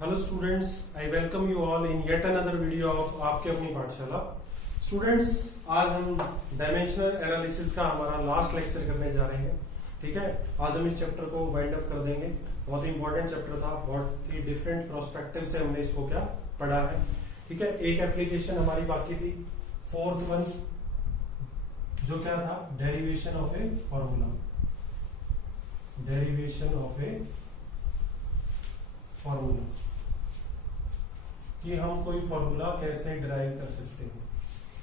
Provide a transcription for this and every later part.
Hello students, I welcome you all in yet another video of आपके अपनी पाठशाला। Students, आज हम डायमेंशनल एनालिसिस का हमारा लास्ट लेक्चर करने जा रहे हैं। ठीक है, आज हम इस चैप्टर को वाइंड अप कर देंगे। बहुत ही इंपॉर्टेंट चैप्टर था, बहुत ही डिफरेंट प्रोस्पेक्टिव से हमने इसको क्या पढ़ा है। ठीक है, एक एप्लीकेशन हमारी बाकी थी, फोर्थ वन, जो क्या था, derivation of a formula. Derivation of a formula, कि हम कोई फॉर्मूला कैसे डिराइव कर सकते हैं,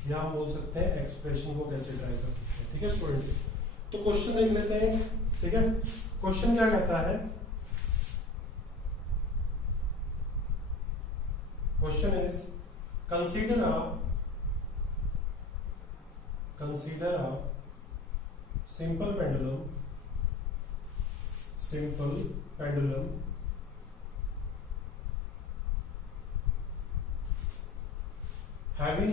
या हम बोल सकते हैं एक्सप्रेशन को कैसे डिराइव कर सकते हैं। ठीक है स्टूडेंट्स, तो क्वेश्चन देख लेते हैं। ठीक है, क्वेश्चन क्या कहता है? Question is consider a simple pendulum having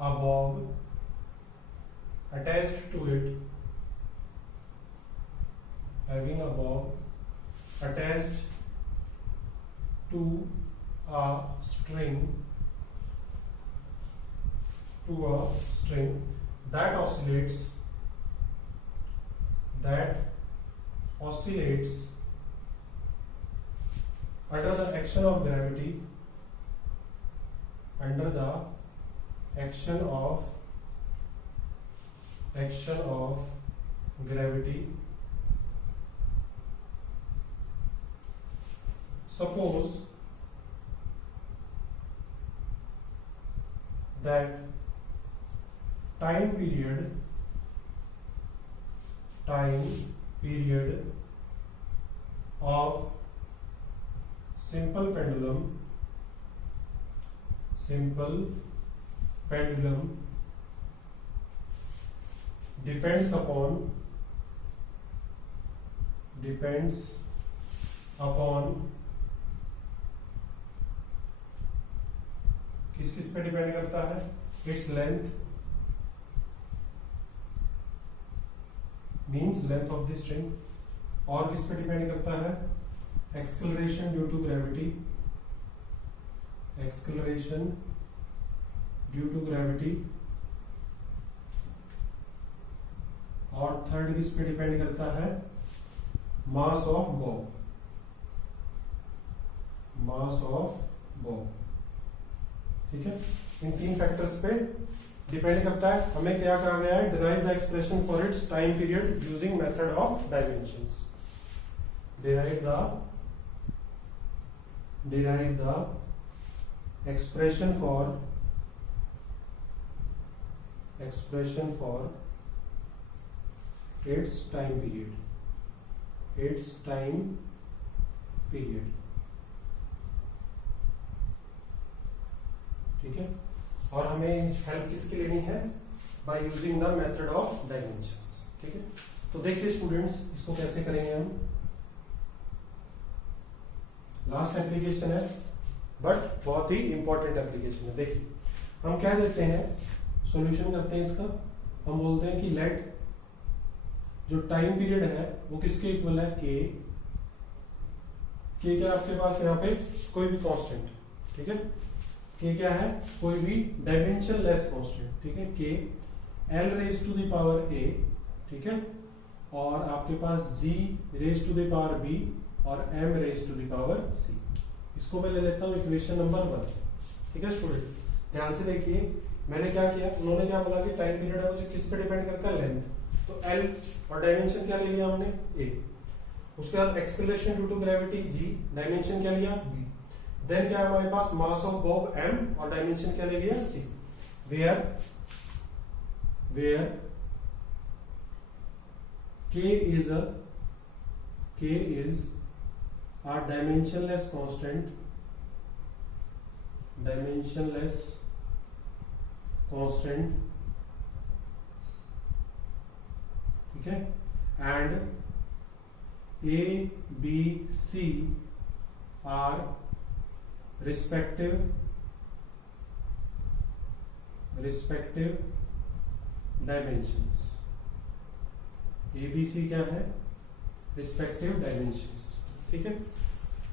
a bob attached to it, having a bob attached to a string that oscillates under the action of gravity, suppose that time period of simple pendulum depends upon किस पे depend करता है? It's length, means length of the string. और किस पे depend करता है? Acceleration due to gravity. और थर्ड किस पे डिपेंड करता है? Mass of bob. ठीक है, इन तीन फैक्टर्स पे डिपेंड करता है। हमें क्या कहा गया है? Derive the expression for its time period using method of dimensions. derive the expression for its time period। ठीक है, और हमें हेल्प किसकी लेनी है? By using the method of dimensions. ठीक है, तो देखिए स्टूडेंट्स, इसको कैसे करेंगे हम। लास्ट एप्लीकेशन है, बट बहुत ही इंपॉर्टेंट एप्लीकेशन है। देखिए, हम क्या देते हैं, सॉल्यूशन करते हैं इसका। हम बोलते हैं कि लेट जो टाइम पीरियड है वो किसके इक्वल है? के क्या आपके पास यहाँ पे कोई भी कांस्टेंट। ठीक है, के क्या है? कोई भी डायमेंशन लेस कांस्टेंट। ठीक है, k l raise to the power a. ठीक है, और आपके पास g raise to the power b और m raise to the power c। इसको मैं ले लेता हूं इक्वेशन नंबर 1। ठीक है स्टूडेंट, ध्यान से देखिए, मैंने क्या किया, उन्होंने क्या बोला कि टाइम पीरियड है, मुझे किस पे डिपेंड करता है? लेंथ। तो l और डायमेंशन क्या ले लिया हमने? a। उसके बाद acceleration due to gravity g, dimension क्या लिया? b। देन क्या है हमारे पास? मास ऑफ बॉब m, और डायमेंशन क्या ले लिया? c। Where k is a dimensionless constant, ठीक है, and A, B, C are respective dimensions। ABC क्या है? Respective dimensions. ठीक है,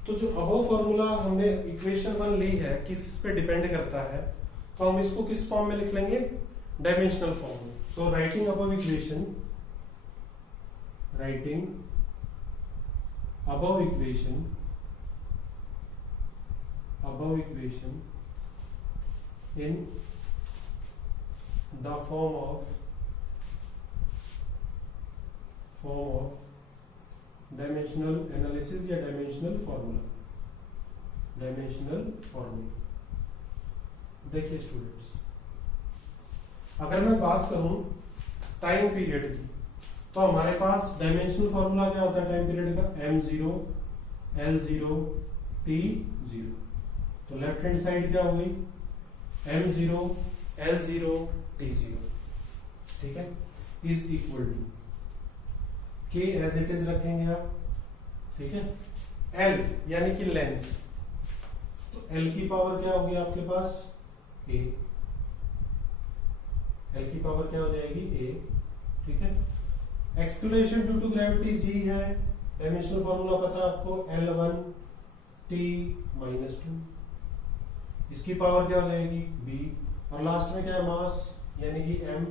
तो जो अबव फॉर्मूला हमने इक्वेशन 1 ली है किस पे डिपेंड करता है, तो हम इसको किस फॉर्म में लिख लेंगे, डायमेंशनल फॉर्म में। So writing above equation in the form of dimensional analysis या dimensional formula। देखिए स्टूडेंट्स, अगर मैं बात करूं टाइम पीरियड की, तो हमारे पास डायमेंशनल फॉर्मूला क्या होता है टाइम पीरियड का, m0 l0 t0। तो लेफ्ट हैंड साइड क्या हो गई, m0 l0 t0, ठीक है, is equal to k as it is रखेंगे आप। ठीक है, l यानी कि लेंथ, तो l की पावर क्या होगी आपके पास, a। l की पावर क्या हो जाएगी, a। ठीक है, acceleration due to gravity g है, डायमेंशनल फॉर्मूला पता है आपको, l1 t - 2, इसकी पावर क्या हो जाएगी, b, और लास्ट में क्या है, मास यानी कि m,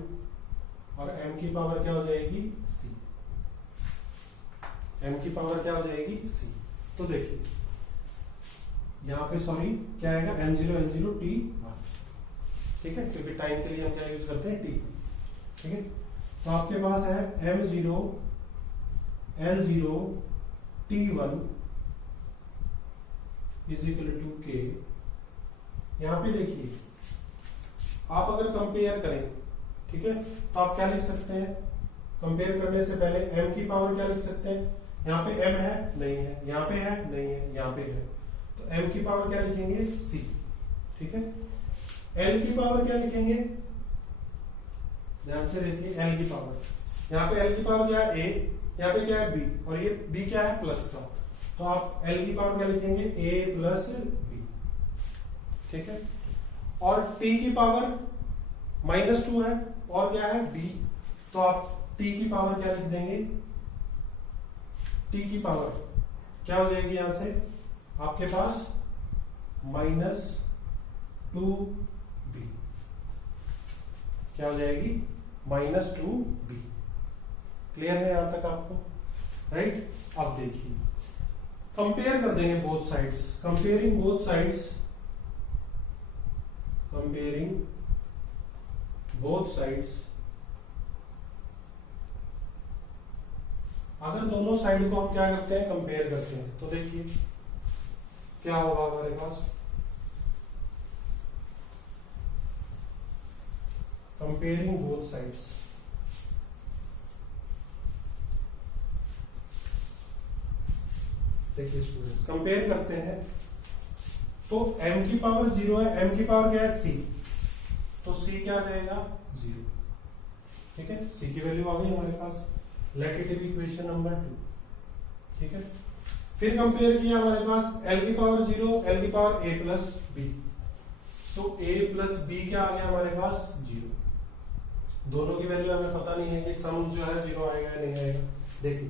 और m की पावर क्या हो जाएगी, c। m की पावर क्या हो जाएगी, c। तो देखिए यहां पे सॉरी क्या आएगा, m0 l0 t1। ठीक है, क्योंकि टाइम के लिए हम क्या यूज करते हैं, t। ठीक है, तो आपके पास है m0 l0 t1 is equal to k। यहां पे देखिए आप अगर कंपेयर करें, ठीक है, तो आप क्या लिख सकते हैं, कंपेयर करने से पहले m की पावर क्या लिख सकते हैं, यहाँ पे m है नहीं है, यहाँ पे है नहीं है, यहाँ पे है, तो m की पावर क्या लिखेंगे, c। ठीक है, l की पावर क्या लिखेंगे, ध्यान से देखिए, l की पावर, यहाँ पे l की पावर क्या है, a, यहाँ पे क्या है, b, और ये b क्या है, प्लस का, तो आप l की पावर क्या लिखेंगे, a प्लस b। ठीक है, और t की पावर -2 है, और क्या है, b, तो आप t की पावर क्या लिख देंगे, t की पावर क्या हो जाएगी, यहां से आपके पास -2b, क्या हो जाएगी, -2b। क्लियर है यहां तक आपको, राइट। अब देखिए कंपेयर कर देंगे both sides, comparing both sides, अगर दोनों साइड को हम क्या करते हैं, कंपेयर करते हैं, तो देखिए क्या होगा हमारे पास, कंपेयरिंग बोथ साइड्स। देखिए स्टूडेंट्स, कंपेयर करते हैं, तो m की पावर 0 है, m की पावर क्या है, c, तो c क्या रहेगा, 0। ठीक है, c की वैल्यू आ गई हमारे पास, let it be equation number 2। ठीक है, फिर कंपेयर किया हमारे पास l की पावर 0, l की power a plus b, so a plus b क्या आ गया हमारे पास, 0। दोनों की वैल्यू हमें पता नहीं है कि सम जो है 0 आएगा या नहीं आएगा। देखिए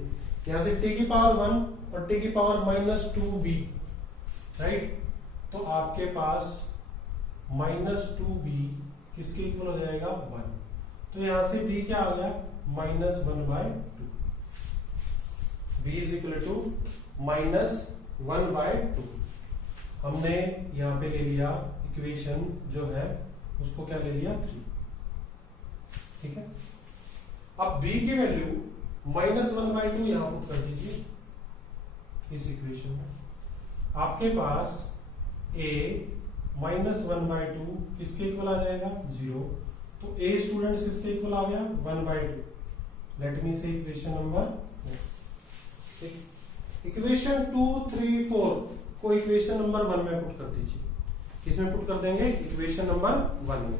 यहां से t की पावर 1 और t की पावर -2b, राइट, तो आपके पास -2b किसके इक्वल हो जाएगा, 1, तो यहां से b क्या आ गया, -1/2, b इज इक्वल टू -1/2। हमने यहां पे ले लिया इक्वेशन जो है उसको क्या ले लिया, 3। ठीक है, अब b की वैल्यू -1/2 यहां पुट कर दीजिए इस इक्वेशन में, आपके पास a -1/2 किसके इक्वल आ जाएगा, 0, तो a स्टूडेंट्स किसके इक्वल आ गया, 1/2। लेट मी से इक्वेशन नंबर 4। इक्वेशन 2, 3, 4 को इक्वेशन नंबर 1 में पुट कर दीजिए। किसमें पुट कर देंगे, इक्वेशन नंबर 1 में।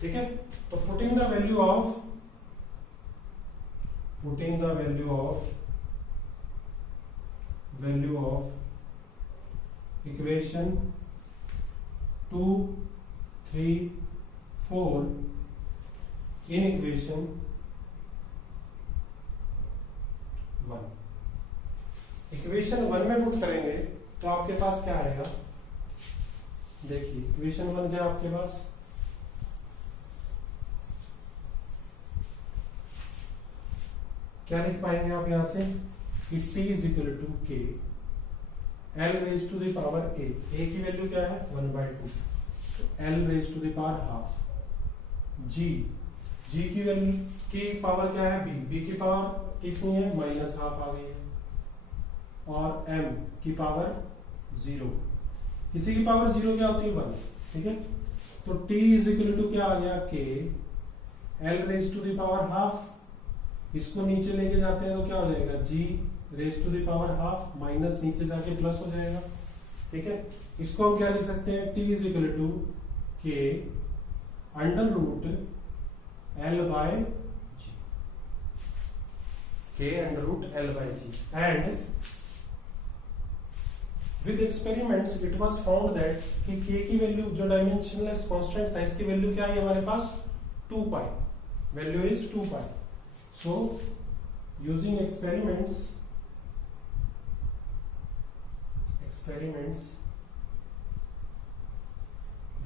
ठीक है, तो putting the value of equation 2, 3, 4 in equation 1। Equation 1 में पुट करेंगे तो आपके पास क्या आएगा, देखिए इक्वेशन 1 क्या आपके पास, क्या लिख पाएंगे आप यहां से कि t is equal to k l raise to the power a की वैल्यू क्या है 1/2, l raise to the power half, g की वैल्यू की पावर क्या है b की पावर कितनी है -½ आ गई है, और m की पावर 0, किसी की पावर 0 क्या होती है 1, ठीक है। तो t इज इक्वल टू क्या आ गया k l raise to the power half, इसको नीचे लेके जाते हैं तो क्या हो जाएगा g raise to the power half minus नीचे जाके प्लस हो जाएगा, ठीक है। इसको हम क्या लिख सकते हैं t is equal to k under root l by g, k under root l by g, and with experiments it was found that कि k की वैल्यू जो डायमेंशनलेस कांस्टेंट था इसकी वैल्यू क्या है हमारे पास 2 pi, value is 2 pi. So using experiments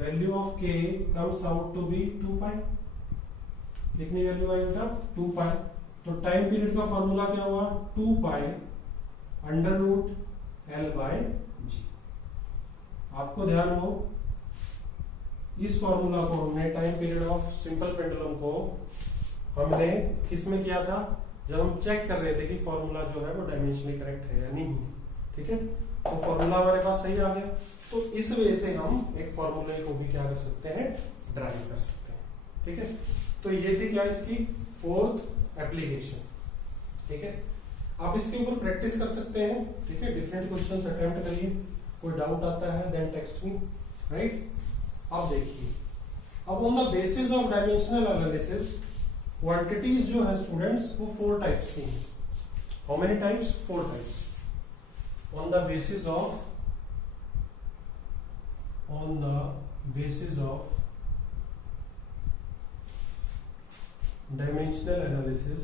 value of k comes out to be 2 pi, कितनी वैल्यू आई बेटा 2 पाई। तो टाइम पीरियड का फॉर्मूला क्या हुआ 2 pi under root l by g. आपको ध्यान हो इस फॉर्मूला को हमने time period of simple pendulum को हमने किस में किया था, जब हम चेक कर रहे थे कि फॉर्मूला जो है वो डायमेंशनली करेक्ट है या नहीं, ठीक है। तो फॉर्मूला हमारे पास सही आ गया, तो इस वजह से हम एक फॉर्मूले को भी क्या कर सकते हैं ड्राइव कर सकते हैं, ठीक है। तो ये थी क्या इसकी 4th एप्लीकेशन, ठीक है। आप इसके ऊपर प्रैक्टिस कर सकते हैं, ठीक है, डिफरेंट क्वेश्चंस अटेम्प्ट करिए, कोई डाउट आता है देन टेक्स्ट मी, राइट। अब देखिए, अब on the basis of dimensional analysis quantities जो है स्टूडेंट्स वो 4 टाइप्स की हैं। How many types 4 types. On the basis of dimensional analysis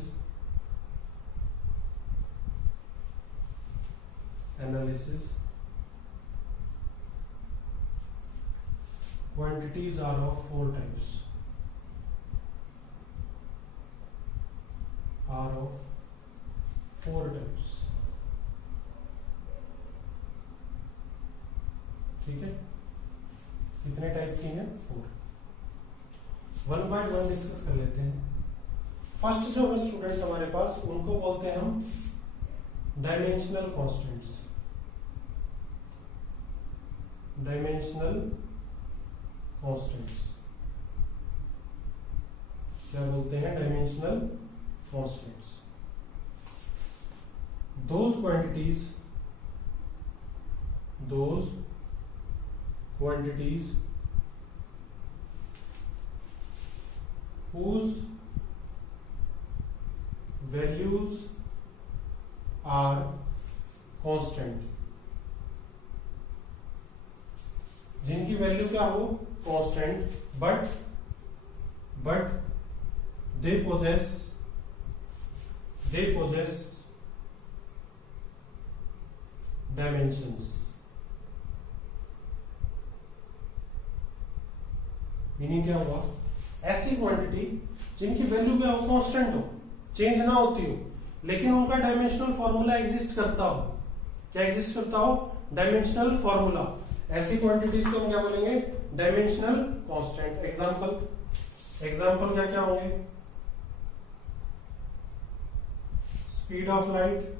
quantities are of 4 types, ठीक है। कितने टाइप की हैं 4। 1 बाय 1 डिस्कस कर लेते हैं। फर्स्ट जो है स्टूडेंट्स हमारे पास उनको बोलते हैं हम डायमेंशनल कांस्टेंट्स, क्या बोलते हैं dimensional constants. those quantities whose values are constant, जिनकी वैल्यू क्या हो constant, but they possess dimensions, meaning क्या हुआ ऐसी क्वांटिटी जिनकी वैल्यू क्या हो कांस्टेंट हो, चेंज ना होती हो, लेकिन उनका डायमेंशनल फॉर्मूला एग्जिस्ट करता हो। क्या एग्जिस्ट करता हो डायमेंशनल फॉर्मूला। ऐसी क्वांटिटीज को हम क्या बोलेंगे डायमेंशनल कांस्टेंट। एग्जांपल क्या क्या होंगे, speed of light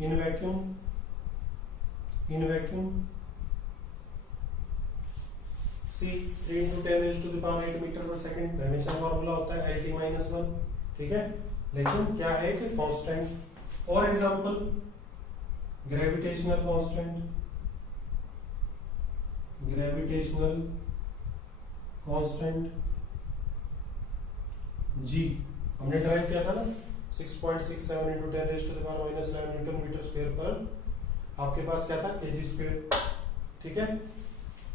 in vacuum, c 3 into 10 raised to the power 8 metre पर सेकंड, डायमेंशन फॉर्मूला होता है LT-1, ठीक है, लेकिन क्या है कि कांस्टेंट। और एग्जांपल ग्रेविटेशनल कांस्टेंट g हमने ड्राइव किया था ना 6.67 into 10 raised to the power -11 newton metre square पर आपके पास क्या था kg², ठीक है,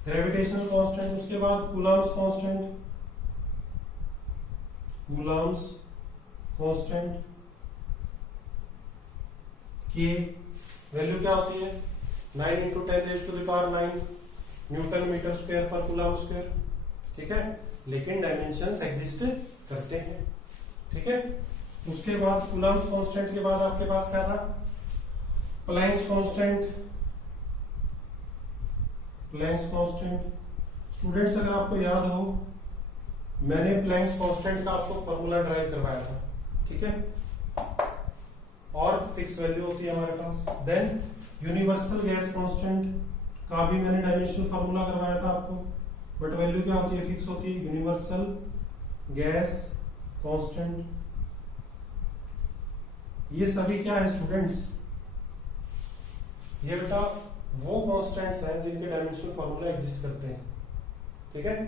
ग्रेविटेशनल कांस्टेंट। उसके बाद कूलम्स कांस्टेंट के वैल्यू क्या होती है 9 इंटू 10⁻⁹ न्यूटन मीटर स्क्वायर पर कूलम स्क्वायर, ठीक है। लेकिन डायमेंशंस एग्जिस्ट करते हैं, ठीक है। उसके बाद कूलम्स कांस्टेंट के बाद आपके पास क्या था, Planck's constant. Planck's constant students अगर आपको याद हो, मैंने प्लैंक्स कांस्टेंट का आपको फॉर्मूला ड्राइव करवाया था, ठीक है। और फिक्स वैल्यू होती है हमारे पास। देन यूनिवर्सल गैस कांस्टेंट का भी मैंने डायमेंशनल फॉर्मूला करवाया था आपको, बट वैल्यू क्या होती है, फिक्स होती है। यूनिवर्सल गैस कांस्टेंट, ये सभी क्या है स्टूडेंट्स, ये बेटा वो कांस्टेंट्स हैं जिनके डायमेंशनल फॉर्मूला एग्जिस्ट करते हैं, ठीक है।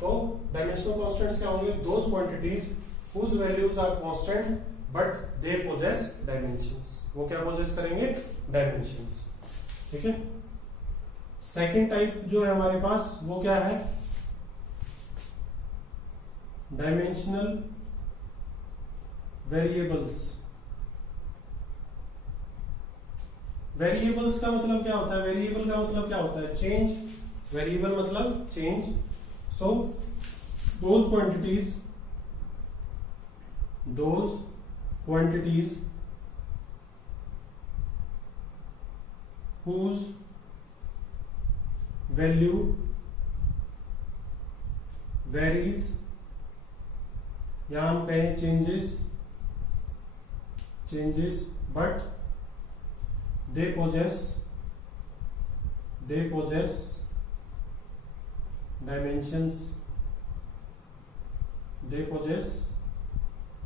तो डायमेंशनल कांस्टेंट्स क्या होंगे, those quantities whose values are constant but they possess dimensions. वो क्या पोजेस करेंगे, डायमेंशंस, ठीक है। सेकंड टाइप जो है हमारे पास वो क्या है, डायमेंशनल वेरिएबल्स। वेरिएबल्स का मतलब क्या होता है, वेरिएबल का मतलब क्या होता है, चेंज। वेरिएबल मतलब change. So those quantities whose value varies, या हम कहें changes but they possess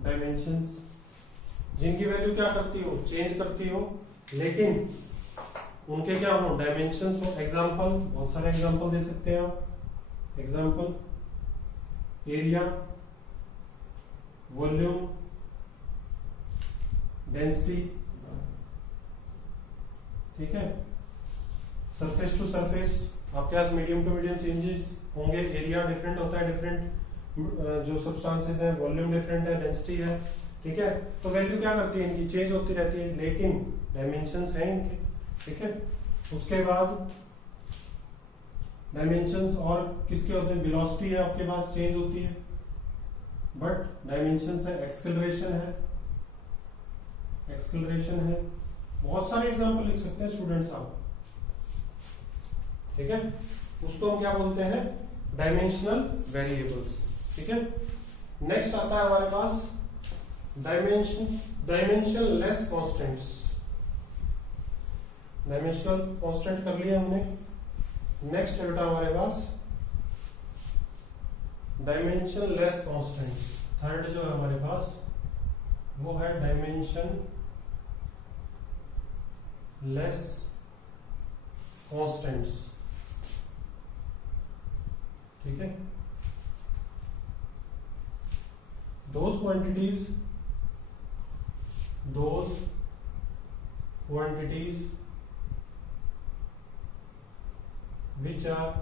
dimensions, जिनकी वैल्यू क्या करती हो, चेंज करती हो, लेकिन उनके क्या हो, डायमेंशंस हो। एग्जांपल, बहुत सारे एग्जांपल दे सकते हैं आप। एग्जांपल, एरिया, वॉल्यूम, डेंसिटी, ठीक है। सरफेस टू सरफेस आपके पास मीडियम टू मीडियम चेंजेस होंगे। एरिया डिफरेंट होता है, डिफरेंट जो सब्सटेंसेस हैं, वॉल्यूम डिफरेंट है, डेंसिटी है, ठीक है। तो वैल्यू क्या करती है, इनकी चेंज होती रहती है, लेकिन डायमेंशंस हैं इनके, ठीक है। उसके बाद डायमेंशंस और किसके होते हैं, वेलोसिटी है आपके पास, चेंज होती है, बट डायमेंशंस है। एक्सेलरेशन है, बहुत सारे एग्जांपल लिख सकते हैं स्टूडेंट्स आप, ठीक है। उसको हम क्या बोलते हैं, डायमेंशनल वेरिएबल्स, ठीक है। नेक्स्ट आता है हमारे पास डायमेंशनलेस कांस्टेंट्स। डायमेंशनल कांस्टेंट कर लिया हमने। नेक्स्ट है बेटा हमारे पास डायमेंशनलेस कांस्टेंट्स। थर्ड जो है हमारे पास वो है डायमेंशन लेस कांस्टेंट्स, ठीक है। Those quantities which are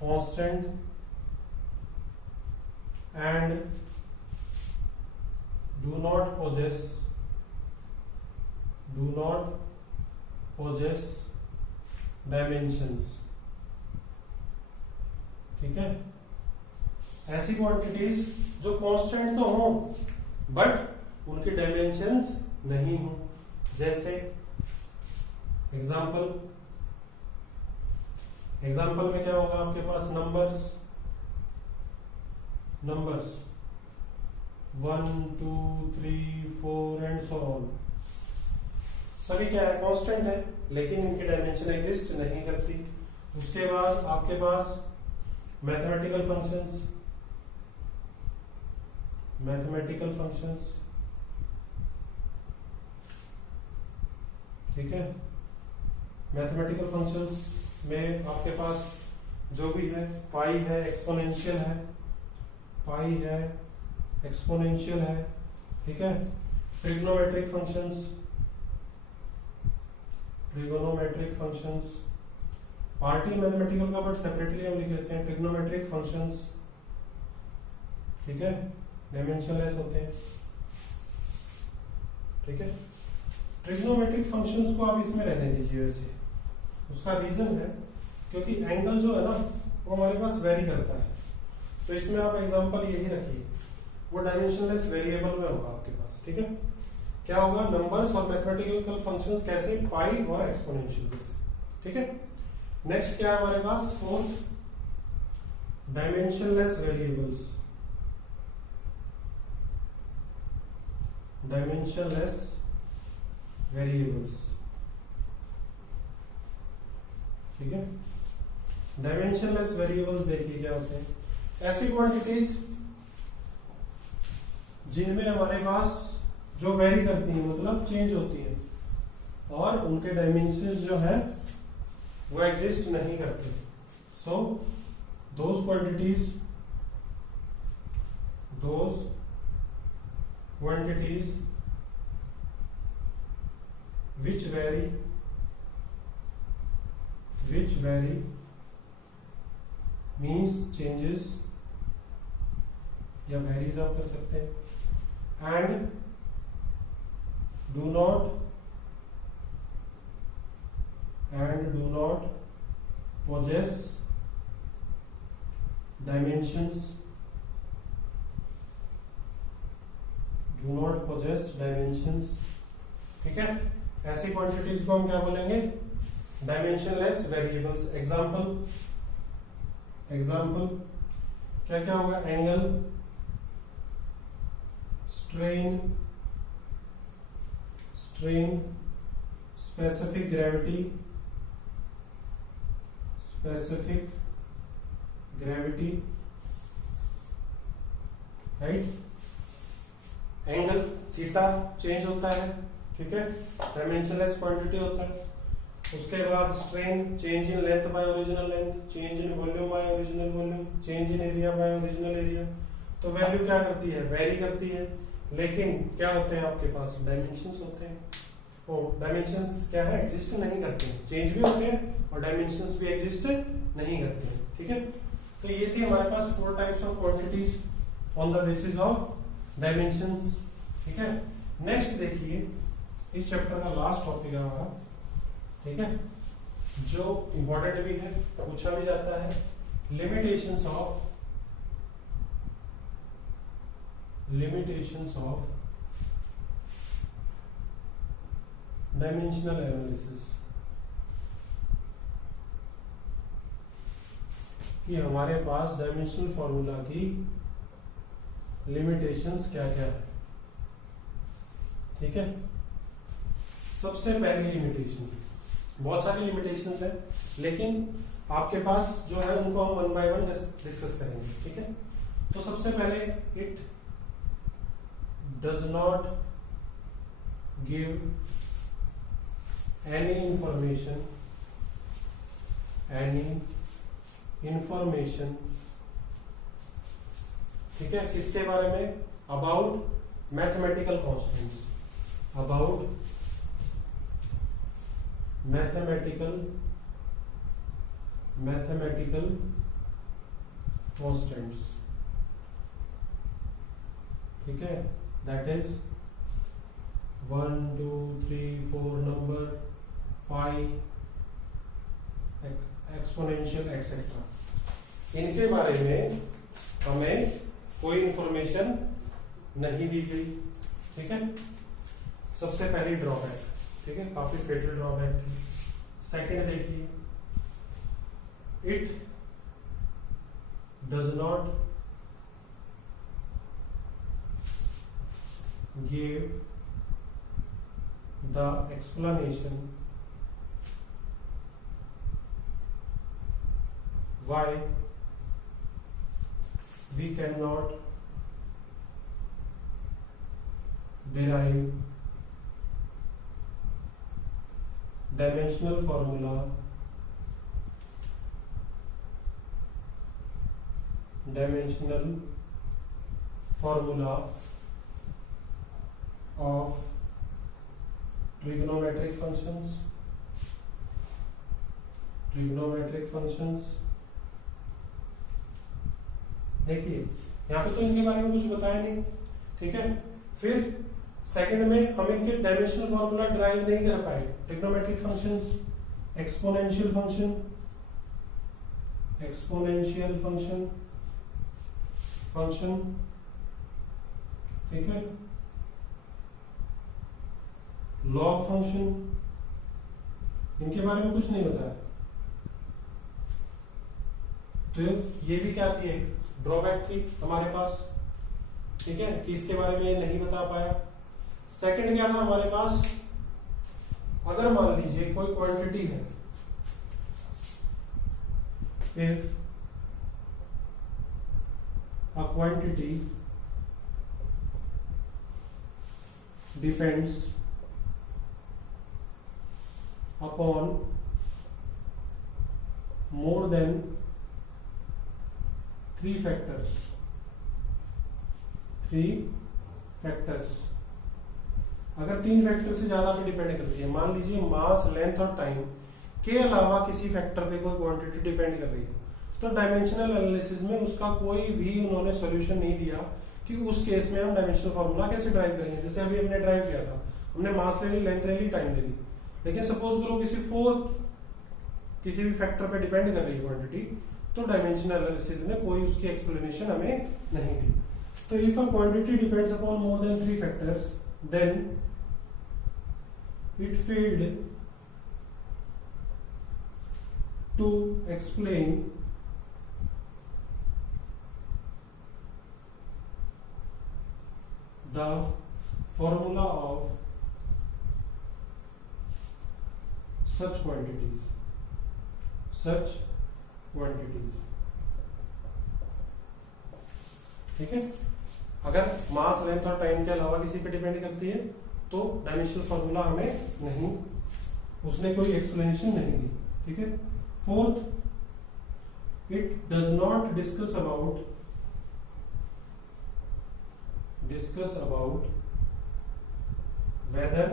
constant and do not possess dimensions, ठीक है। ऐसी क्वांटिटीज जो कांस्टेंट तो हो बट उनके डायमेंशंस नहीं हो, जैसे एग्जाम्पल में क्या होगा आपके पास, नंबर्स 1 2 3 4 एंड सो ऑन, सभी क्या है, कांस्टेंट है, लेकिन इनकी डायमेंशन एग्जिस्ट नहीं करती। उसके बाद आपके पास मैथमेटिकल फंक्शंस, ठीक है। मैथमेटिकल फंक्शंस में आपके पास जो भी है, पाई है, एक्सपोनेंशियल है, ठीक है। ट्रिग्नोमेट्रिक फंक्शंस, पार्टी मैथमेटिकल का बट सेपरेटली हम लिख लेते हैं। ट्रिग्नोमेट्रिक फंक्शंस, ठीक है, डायमेंशनलेस होते हैं। ठीक है, ट्रिग्नोमेट्रिक फंक्शंस को आप इसमें रहने दीजिए। वैसे उसका रीजन है क्योंकि एंगल जो है ना वो हमारे पास वेरी करता है, तो इसमें आप एग्जांपल यही रखिए, वो डायमेंशनलेस वेरिएबल में होगा आपके पास। ठीक है, क्या होगा, नंबर्स और मैथमेटिकल फंक्शंस कैसे, पाई और एक्सपोनेंशियल जैसे। ठीक है, नेक्स्ट क्या है हमारे पास, fourth, dimensionless variables. Dimensionless variables, ठीक है, डायमेंशनलेस वेरिएबल्स देखिए क्या होते हैं, ऐसी क्वांटिटीज जिनमें हमारे पास जो वेरी करती है, मतलब चेंज होती है, और उनके डायमेंशंस जो है वो एग्जिस्ट नहीं करते। So those quantities which vary means changes, या varies आप कर सकते हैं, and do not possess dimensions, ठीक है, ऐसी क्वांटिटीज को हम क्या बोलेंगे, डायमेंशनलेस वेरिएबल्स। एग्जाम्पल क्या क्या होगा, angle, strain, specific gravity, right, angle theta change होता है, ठीक है, डायमेंशनलेस क्वांटिटी होता है। उसके बाद strain, change in length bye original length, change in volume by original volume, change in area bye original area. तो वैल्यू क्या करती है, वेरी करती है, लेकिन क्या होते हैं आपके पास, डायमेंशंस होते हैं। डायमेंशंस क्या है, एग्जिस्ट नहीं करते हैं, चेंज भी होते हैं और डायमेंशंस भी एग्जिस्ट नहीं करते हैं। ठीक है, तो ये थी हमारे पास 4 types of quantities on the basis of dimensions. ठीक है, नेक्स्ट देखिए, इस चैप्टर का लास्ट टॉपिक है हमारा, ठीक है, जो इंपॉर्टेंट भी है, पूछा भी जाता है, लिमिटेशंस ऑफ डायमेंशनल एनालिसिस, कि हमारे पास डायमेंशनल फॉर्मूला की लिमिटेशंस क्या क्या है। ठीक है, सबसे पहली लिमिटेशन, बहुत सारी लिमिटेशंस है, लेकिन आपके पास जो है उनको हम 1 बाय 1 डिस्कस करेंगे। ठीक है, तो सबसे पहले, it does not give any information, ठीक है, किसके बारे में, about mathematical constants, mathematical constants, ठीक है, that is 1 2 3 4 number, pi, exponential etcetera. इनके बारे में हमें कोई इंफॉर्मेशन नहीं दी गई। ठीक है, सबसे पहली ड्रॉबैक, ठीक है, काफी फेटल ड्रॉबैक थी। सेकंड देखिए, it does not give the explanation why we cannot derive dimensional formula of trigonometric functions। देखिए, यहाँ पे तो इनके बारे में कुछ बताया नहीं, ठीक है। फिर सेकंड में हम इनके डायमेंशनल फॉर्मूला ड्राइव नहीं कर पाए। ट्रिग्नोमेट्रिक फंक्शंस, एक्सपोनेंशियल फंक्शन, ठीक है, लॉग फंक्शन, इनके बारे में कुछ नहीं बताया। तो ये भी क्या थी, एक ड्रॉबैक थी हमारे पास, ठीक है, कि इसके बारे में नहीं बता पाया। सेकंड क्या था हमारे पास, अगर मान लीजिए कोई क्वांटिटी है, if a quantity depends upon more than 3 factors, अगर 3 फैक्टर से ज्यादा पे डिपेंड करती है, मान लीजिए मास, लेंथ और टाइम के अलावा किसी फैक्टर पे कोई क्वांटिटी डिपेंड कर रही है, तो डायमेंशनल एनालिसिस में उसका कोई भी उन्होंने सॉल्यूशन नहीं दिया कि उस केस में हम डायमेंशनल फॉर्मूला कैसे ड्राइव करेंगे। जैसे अभी हमने ड्राइव किया था, हमने मास ले ली, लेंथ ले ली, टाइम ले ली, लेकिन सपोज करो किसी फोर्थ किसी भी फैक्टर पे डिपेंड कर रही है क्वांटिटी, तो डायमेंशनल एनालिसिस ने कोई उसकी एक्सप्लेनेशन हमें नहीं दी। तो if a quantity depends upon more than 3 factors, then it failed to explain the formula of such quantities, ठीक है। अगर मास, लेंथ और टाइम के अलावा किसी पे डिपेंड करती है तो डायमेंशनल फॉर्मूला हमें नहीं, उसने कोई एक्सप्लेनेशन नहीं दी, ठीक है। Fourth, it does not discuss about whether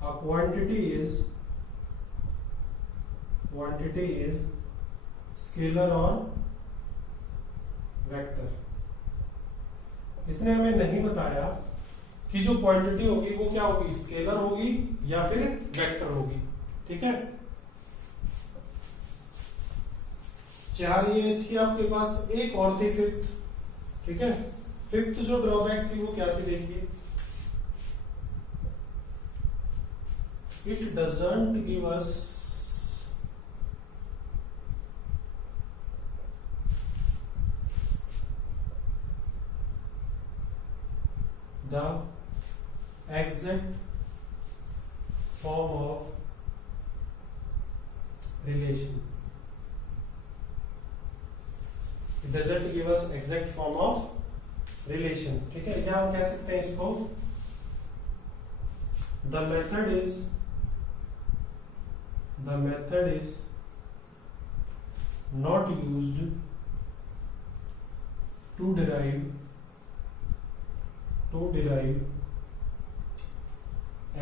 a quantity is scalar or vector। इसने हमें नहीं बताया कि जो क्वांटिटी होगी वो क्या होगी, स्केलर होगी या फिर वेक्टर होगी, ठीक है। 4 ये थी आपके पास, एक और थी फिफ्थ, ठीक है। फिफ्थ जो ड्रॉबैक थी वो क्या थी, देखिए, it doesn't give us the exact form of relation। It doesn't give us exact form of relation, ठीक है। क्या हम कह सकते हैं इसको, the method is not used to derive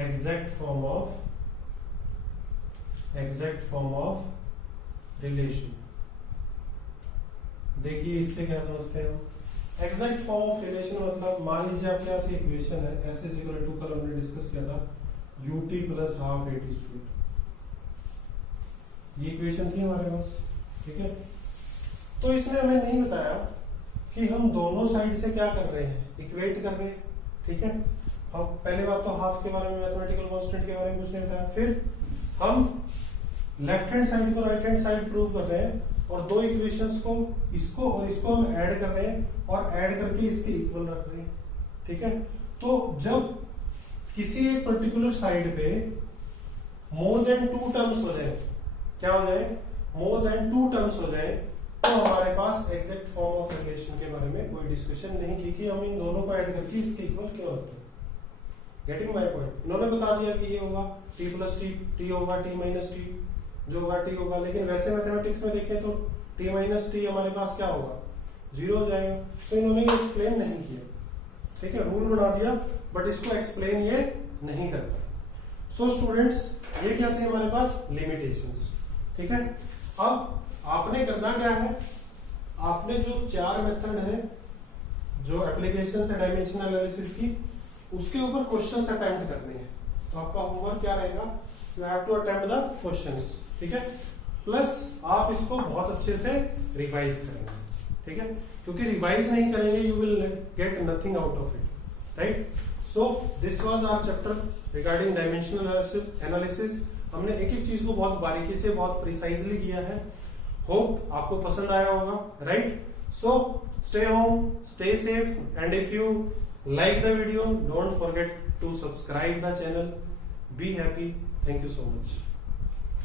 exact form of relation। देखिए इससे क्या समझते हैं हम, एग्जैक्ट फॉर्म ऑफ रिलेशन मतलब मान लीजिए आपके पास इक्वेशन है, S = कल हमने डिस्कस किया था ut + ½ at², ये इक्वेशन थी हमारे पास, ठीक है। तो इसमें हमें नहीं बताया कि हम दोनों साइड से क्या कर रहे हैं, इक्वेट कर रहे हैं, ठीक है। हम पहले बात तो हाफ के बारे में, मैथमेटिकल कांस्टेंट के बारे में कुछ नहीं बताया, फिर हम लेफ्ट हैंड साइड को राइट हैंड साइड प्रूव कर रहे हैं और दो इक्वेशंस को, इसको और इसको हम ऐड कर रहे हैं और ऐड करके इसके इक्वल रख रहे हैं, ठीक है। तो जब किसी एक पर्टिकुलर साइड पे मोर देन 2 टर्म्स हो जाए, क्या हो जाए, मोर देन 2 टर्म्स हो जाए, तो हमारे पास एग्जैक्ट फॉर्म ऑफ रिलेशन के बारे में कोई डिस्कशन नहीं की कि हम इन दोनों को ऐड करके इसके इक्वल क्यों रखते हैं। Getting my point. इन्होंने बता दिया कि ये होगा t + t, t होगा t - t, जो होगा t होगा, लेकिन वैसे मैथमेटिक्स में देखें तो t - t हमारे पास क्या होगा, 0 हो जाएगा। तो इन्होंने ये एक्सप्लेन नहीं किया, ठीक है, रूल बना दिया बट इसको एक्सप्लेन ये नहीं करता। सो स्टूडेंट्स, ये क्या थे हमारे पास लिमिटेशंस, ठीक है। अब आपने करना क्या है, आपने जो 4 मेथड है जो एप्लीकेशन है डायमेंशनल एनालिसिस की, उसके ऊपर क्वेश्चंस अटेम्प्ट करने हैं। तो आपका होमवर्क क्या रहेगा, you have to attempt the questions, ठीक है, प्लस आप इसको बहुत अच्छे से रिवाइज करेंगे, ठीक है, क्योंकि रिवाइज नहीं करेंगे you will get nothing out of it, right. So this was our chapter regarding dimensional analysis. हमने एक एक चीज को बहुत बारीकी से, बहुत प्रिसाइजली किया है। होप आपको पसंद आया होगा, right. So stay home, stay safe, and if you like the video, don't forget to subscribe the channel. Be happy. Thank you so much.